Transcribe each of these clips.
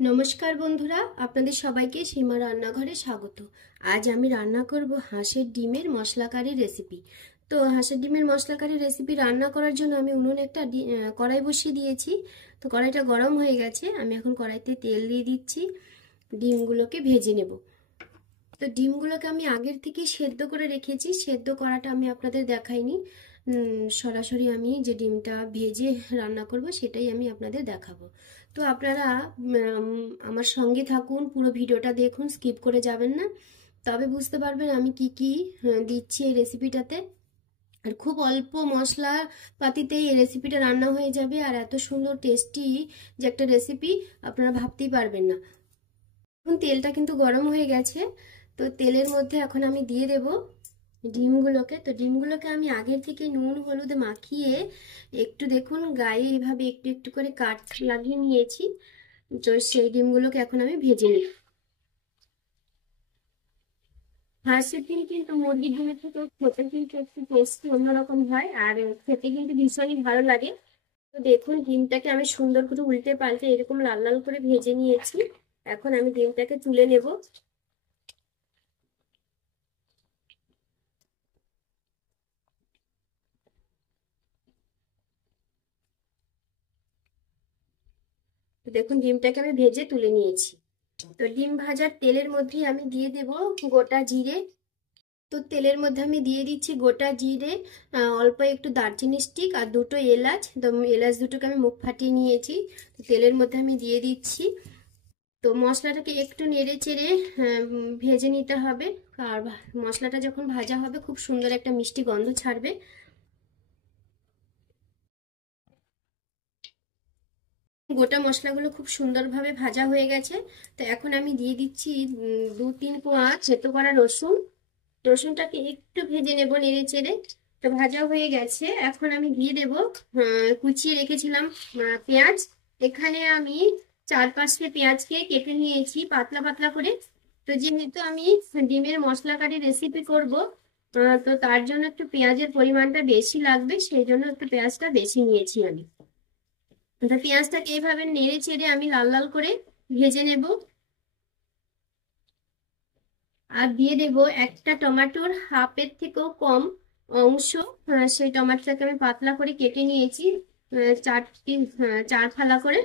নমস্কার বন্ধুরা, আপনাদের সবাইকে সীমা রান্নাঘরে স্বাগত। আজ আমি রান্না করব হাঁসের ডিমের মশলাকারি রেসিপি। তো হাঁসের ডিমের মশলাকারি রেসিপি রান্না করার জন্য আমি উনুনে একটা কড়াই বসিয়ে দিয়েছি। তো কড়াইটা গরম হয়ে গেছে, আমি এখন কড়াইতে তেল দিয়ে দিচ্ছি। ডিমগুলোকে ভেজে নেব। তো ডিমগুলোকে আমি আগের থেকে সেদ্ধ করে রেখেছি, সেদ্ধ করাটা আমি আপনাদের দেখাইনি। সরাসরি আমি যে ডিমটা ভেজে রান্না করব সেটাই আমি আপনাদের দেখাবো। তো আপনারা আমার সঙ্গে থাকুন, পুরো ভিডিওটা দেখুন, স্কিপ করে যাবেন না, তবে বুঝতে পারবেন আমি কি কি দিচ্ছি এই রেসিপিটাতে। আর খুব অল্প মশলা পাতিতেই এই রেসিপিটা রান্না হয়ে যাবে, আর এত সুন্দর টেস্টি যে একটা রেসিপি আপনারা ভাবতেই পারবেন না। এখন তেলটা কিন্তু গরম হয়ে গেছে, তো তেলের মধ্যে এখন আমি দিয়ে দেব ডিমগুলোকে। তো ডিমগুলোকে আমি আগের থেকে নুন হলুদ মাখিয়ে একটু দেখুন গায়ে এইভাবে একটু একটু করে কাট লাগিয়ে নিয়েছি। তো সেই ডিমগুলোকে এখন আমি ভেজে নিই। হাঁসের ডিম কিন্তু মুরগির ডিমের থেকে খেতে কিন্তু একটু টেস্টি অন্যরকম হয়, আর খেতে কিন্তু ভীষণই ভালো লাগে। তো দেখুন ডিমটাকে আমি সুন্দর করে উল্টে পাল্টে এরকম লাল লাল করে ভেজে নিয়েছি। এখন আমি ডিমটাকে তুলে নেব। তো দেখুন ডিমটাকে আমি ভেজে তুলে নিয়েছি। তো ডিম ভাজার তেলের মধ্যে আমি দিয়ে দেব গোটা জিরে। তো তেলের মধ্যে আমি দিয়ে দিচ্ছি গোটা জিরে, অল্প একটু দারচিনি স্টিক আর দুটো এলাচ। তো এলাচ দুটোকে আমি মুখ ফাটিয়ে নিয়েছি, তো তেলের মধ্যে আমি দিয়ে দিচ্ছি। তো মশলাটাকে একটু নেড়ে চেড়ে ভেজে নিতে হবে। আর মশলাটা যখন ভাজা হবে খুব সুন্দর একটা মিষ্টি গন্ধ ছাড়বে। গোটা মশলাগুলো খুব সুন্দরভাবে ভাজা হয়ে গেছে। তো এখন আমি দিয়ে দিচ্ছি 2-3 কোয়া থেতো করা রসুন। রসুনটাকে একটু ভেজে নেব নেড়ে চেড়ে। তো ভাজা হয়ে গেছে, এখন আমি দিয়ে দেব কুচিয়ে রেখেছিলাম পেঁয়াজ। এখানে আমি 4-5টে পেঁয়াজকে কেটে নিয়েছি পাতলা পাতলা করে। তো যেহেতু আমি ডিমের মশলাকারি রেসিপি করব, তো তার জন্য একটু পেঁয়াজের পরিমাণটা বেশি লাগবে, সেই জন্য একটু পেঁয়াজটা বেশি নিয়েছি আমি। তো পেঁয়াজটাকে এইভাবে নেড়ে চেড়ে আমি লাল লাল করে ভেজে নেব। আর দিয়ে দেব একটা টমেটোর হাফের থেকেও কম অংশ, সেই টমেটোটাকে আমি পাতলা করে কেটে নিয়েছি 4 ফালা করে।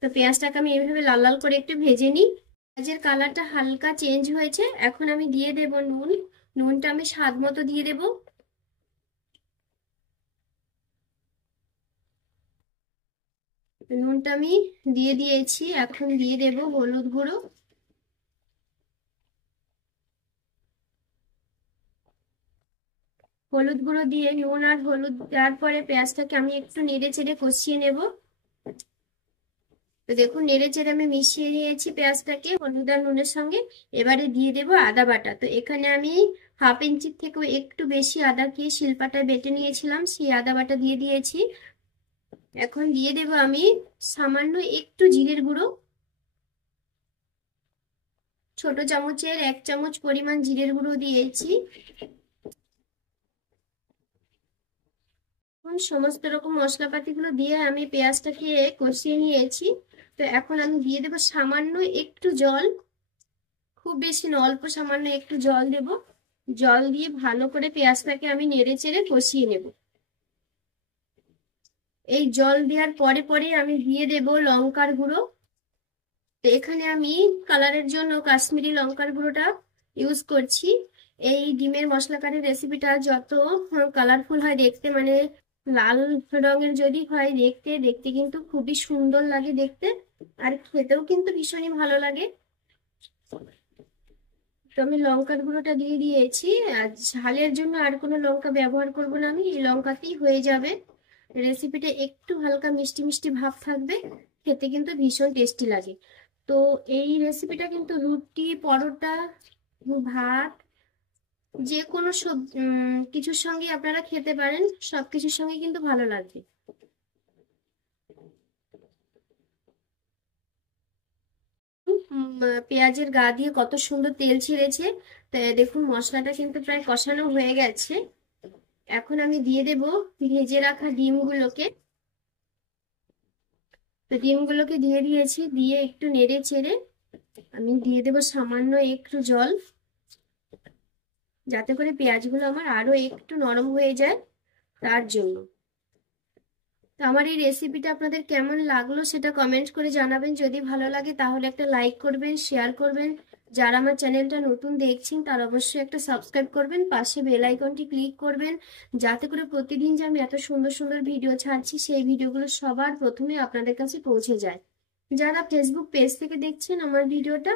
তো পেঁয়াজটাকে আমি এইভাবে লাল লাল করে একটু ভেজে নিই। পেঁয়াজের কালারটা হালকা চেঞ্জ হয়েছে, এখন আমি দিয়ে দেব নুন। নুনটা আমি স্বাদ মতো দিয়ে দেব। নুনটা আমি দিয়ে দিয়েছি, এখন দিয়ে দেব হলুদ গুঁড়ো। হলুদ গুঁড়ো দিয়ে নুন আর হলুদ দেওয়ার পরে পেঁয়াজটাকে আমি একটু নেড়ে চেড়ে কষিয়ে নেব। তো দেখুন নেড়ে চেড়ে আমি মিশিয়ে নিয়েছি পেঁয়াজটাকে হলুদ আর নুনের সঙ্গে। এবারে দিয়ে দেব আদা বাটা। তো এখানে আমি হাফ ইঞ্চির থেকেও একটু বেশি আদাকে শিলপাটায় বেটে নিয়েছিলাম, সেই আদা বাটা দিয়ে দিয়েছি। এখন দিয়ে দেব আমি সামান্য একটু জিরের গুঁড়ো। ছোট চামচের 1 চামচ পরিমাণ জিরের গুঁড়ো দিয়েছি। সমস্ত রকম মশলাপাতিগুলো দিয়ে আমি পেঁয়াজটাকে কষিয়ে নিয়েছি। তো এখন আমি দিয়ে দেব সামান্য একটু জল, খুব বেশি না, অল্প সামান্য একটু জল দেব। জল দিয়ে ভালো করে পেঁয়াজটাকে আমি নেড়ে চেড়ে কষিয়ে নেব। এই জল দেওয়ার পরে পরে আমি দিয়ে দেব লঙ্কার গুঁড়ো। তো এখানে আমি কালারের জন্য কাশ্মীরি লঙ্কার গুঁড়োটা ইউজ করছি। এই ডিমের মশলাকারি রেসিপিটা যত কালারফুল হয় দেখতে, মানে লাল রঙের যদি হয় দেখতে দেখতে কিন্তু খুবই সুন্দর লাগে দেখতে, আর খেতেও কিন্তু ভীষণই ভালো লাগে। তো আমি লঙ্কার গুঁড়োটা দিয়ে দিয়েছি, আর ঝালের জন্য আর কোনো লঙ্কা ব্যবহার করব না, আমি এই লঙ্কাতেই হয়ে যাবে। রেসিপিটা একটু হালকা মিষ্টি মিষ্টি ভাব থাকবে, খেতে কিন্তু ভীষণ টেস্টি লাগে। তো এই রেসিপিটা কিন্তু রুটি, পরোটা, ভাত, যে কোনো কিছুর সঙ্গে আপনারা খেতে পারেন, সবকিছুর সঙ্গে কিন্তু ভালো লাগবে। পেঁয়াজের গা দিয়ে কত সুন্দর তেল ছেড়েছে। তো দেখুন মশলাটা কিন্তু প্রায় কষানো হয়ে গেছে। এখন আমি দিয়ে দেব ভেজে রাখা ডিমগুলোকে। তো ডিমগুলোকে দিয়ে দিয়েছি, দিয়ে একটু নেড়ে চেড়ে আমি দিয়ে দেবো সামান্য একটু জল, যাতে করে পেঁয়াজগুলো আমার আরো একটু নরম হয়ে যায় তার জন্য। তো আমার এই রেসিপিটা আপনাদের কেমন লাগলো সেটা কমেন্ট করে জানাবেন। যদি ভালো লাগে তাহলে একটা লাইক করবেন, শেয়ার করবেন। যারা আমার চ্যানেলটা নতুন দেখছেন তারা অবশ্যই একটা সাবস্ক্রাইব করবেন, পাশে বেল আইকনটি ক্লিক করবেন, যাতে করে প্রতিদিন যে আমি এত সুন্দর সুন্দর ভিডিও ছাড়ছি সেই ভিডিওগুলো সবার প্রথমে আপনাদের কাছে পৌঁছে যায়। যারা ফেসবুক পেজ থেকে দেখছেন আমার ভিডিওটা,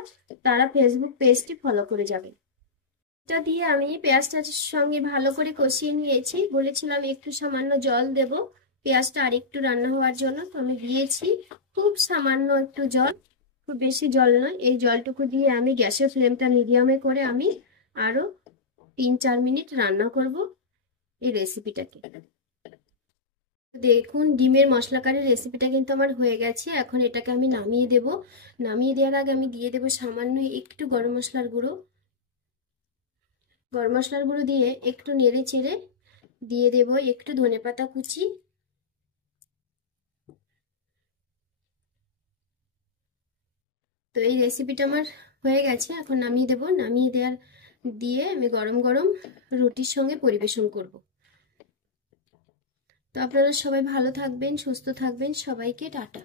তারা ফেসবুক পেজটি ফলো করে যাবেন। এটা দিয়ে আমি পেঁয়াজটার সঙ্গে ভালো করে কষিয়ে নিয়েছি। বলেছিলাম একটু সামান্য জল দেব পেঁয়াজটা আর একটু রান্না হওয়ার জন্য, তো আমি দিয়েছি খুব সামান্য একটু জল, খুব বেশি জল নয়। এই জলটুকু দিয়ে আমি গ্যাসের ফ্লেমটা মিডিয়ামে করে আমি আরো 3-4 মিনিট রান্না করব এই রেসিপিটাকে। দেখুন ডিমের মশলা কারি রেসিপিটা কিন্তু আমার হয়ে গেছে। এখন এটাকে আমি নামিয়ে দেব। নামিয়ে দেওয়ার আগে আমি দিয়ে দেব সামান্য একটু গরম মশলার গুঁড়ো। গরম মশলার গুঁড়ো দিয়ে একটু নেড়ে চেড়ে দিয়ে দেব একটু ধনেপাতা কুচি। তো এই রেসিপিটা আমার হয়ে গেছে, এখন নামিয়ে দেব। নামিয়ে দেওয়ার দিয়ে আমি গরম গরম রুটির সঙ্গে পরিবেশন করব। তো আপনারা সবাই ভালো থাকবেন, সুস্থ থাকবেন, সবাইকে টাটা।